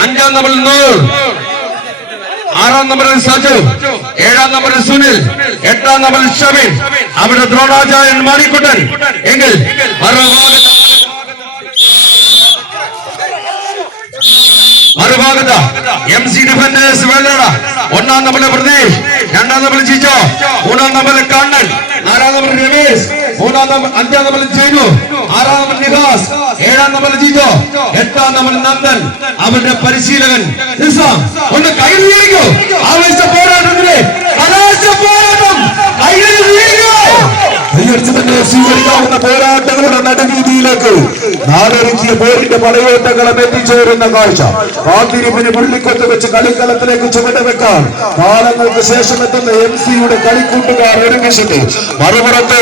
5-ാം നമ്പറിൽ നൂർ, 6-ാം നമ്പറിൽ സജു, 7-ാം നമ്പറിൽ സുനിൽ, 8-ാം നമ്പറിൽ ഷബീൻ. അവിടെ ദ്രോണാചാര്യൻ മണിക്കുട്ടൻ. എങ്കിൽ മറുഭാഗത്ത് MC ഡിഫൻഡേഴ്സ് വെള്ളട. 1-ാം നമ്പറിൽ പ്രതീഷ്, 2-ാം നമ്പറിൽ ജിജോ, 3-ാം നമ്പറിൽ കണ്ണൻ, 4-ാം നമ്പറിൽ രമേശ്, 5-ാം നമ്പറിൽ ജൈനു, 6-ാം നമ്പറിൽ നിവാസ്, 7-ാം നമ്പറിൽ ജിജോ, 8-ാം നമ്പറിൽ നന്ദൻ. അവരുടെ പരിശീലകൻ നിസാം. ഒന്ന് കയ്യിൽ വീഴിക്കൂ. ആവേശ പോരാട്ടത്തിലെ കലാശ പോരാട്ടം കയ്യിൽ വീഴിക്കൂ. കൈയടിച്ച് തന്നെ സ്വീകരിക്കാവുന്ന പോരാട്ടങ്ങളുടെ നടുവീതിയിലേക്ക് നാടൊരുക്കിയ പോരിന്റെ പടയോട്ടങ്ങളും എത്തിച്ചേരുന്ന കാഴ്ച. കാത്തിരിപ്പിന് പുള്ളിക്കൊത്ത് വെച്ച് കളിക്കളത്തിലേക്ക് ചുവടുവെക്കാൻ കാലങ്ങൾക്ക് ശേഷം എത്തുന്ന MC-യുടെ കളിക്കൂട്ടുകാർ ഒരുമിച്ചിട്ട് മറുപുറത്ത്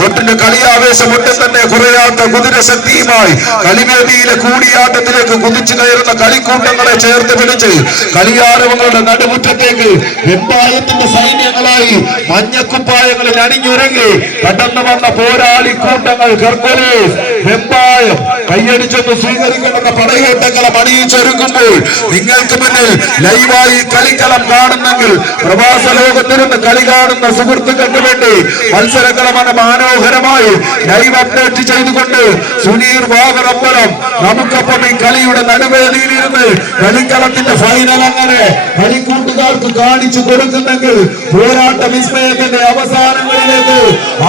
തൊട്ടിന്റെ കളിയാവേശം ഒട്ടും തന്നെ കുറയാത്ത കുതിരശക്തിയുമായി കളിവേദിയിലെ കൂടിയാട്ടത്തിലേക്ക് കുതിച്ചു കയറുന്ന കളിക്കൂട്ടങ്ങളെ ചേർത്ത് പിടിച്ച് കളിയാരവങ്ങളുടെ നടുമുറ്റത്തേക്ക് വെമ്പായത്തിന്റെ സൈന്യങ്ങളായി മഞ്ഞക്കുപ്പായങ്ങളിൽ അണിഞ്ഞുരങ്ങി കടന്നു വന്ന പോരാളി കൂട്ടങ്ങൾ ഹെർക്കുലീസ്, വെമ്പായം കൈയടിച്ചൊന്ന് സ്വീകരിക്കണമെന്ന പടയോട്ടങ്ങളെ അണിയിച്ചൊരുങ്ങുമ്പോൾ നിങ്ങൾക്ക് മുന്നിൽ ലൈവായി കളിക്കളം കാണുന്നെങ്കിൽ പ്രവാസ ലോകത്തിരുന്ന് കളി കാണുന്ന സുഹൃത്തുക്കൾക്ക് വേണ്ടി മത്സരങ്ങളമാണ് മനോഹരമായി ലൈവ് അപ്ഡേറ്റ് ചെയ്തുകൊണ്ട് സുനീർ വാഗറമ്പലം നമുക്കൊപ്പം ഈ കളിയുടെ നടുവേദിയിലിരുന്ന് കളിക്കളത്തിന്റെ ഫൈനൽ അങ്ങനെ കളിക്കൂട്ടുകാർക്ക് കാണിച്ചു കൊടുക്കുന്നെങ്കിൽ പോരാട്ട വിസ്മയത്തിന്റെ അവസാനങ്ങളിലേക്ക്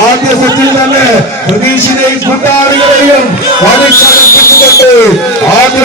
ആദ്യ സെറ്റിൽ തന്നെ പ്രതീക്ഷിനെയും കൂട്ടാളികളെയും കളിക്കളത്തിച്ചുകൊണ്ട് ആദ്യ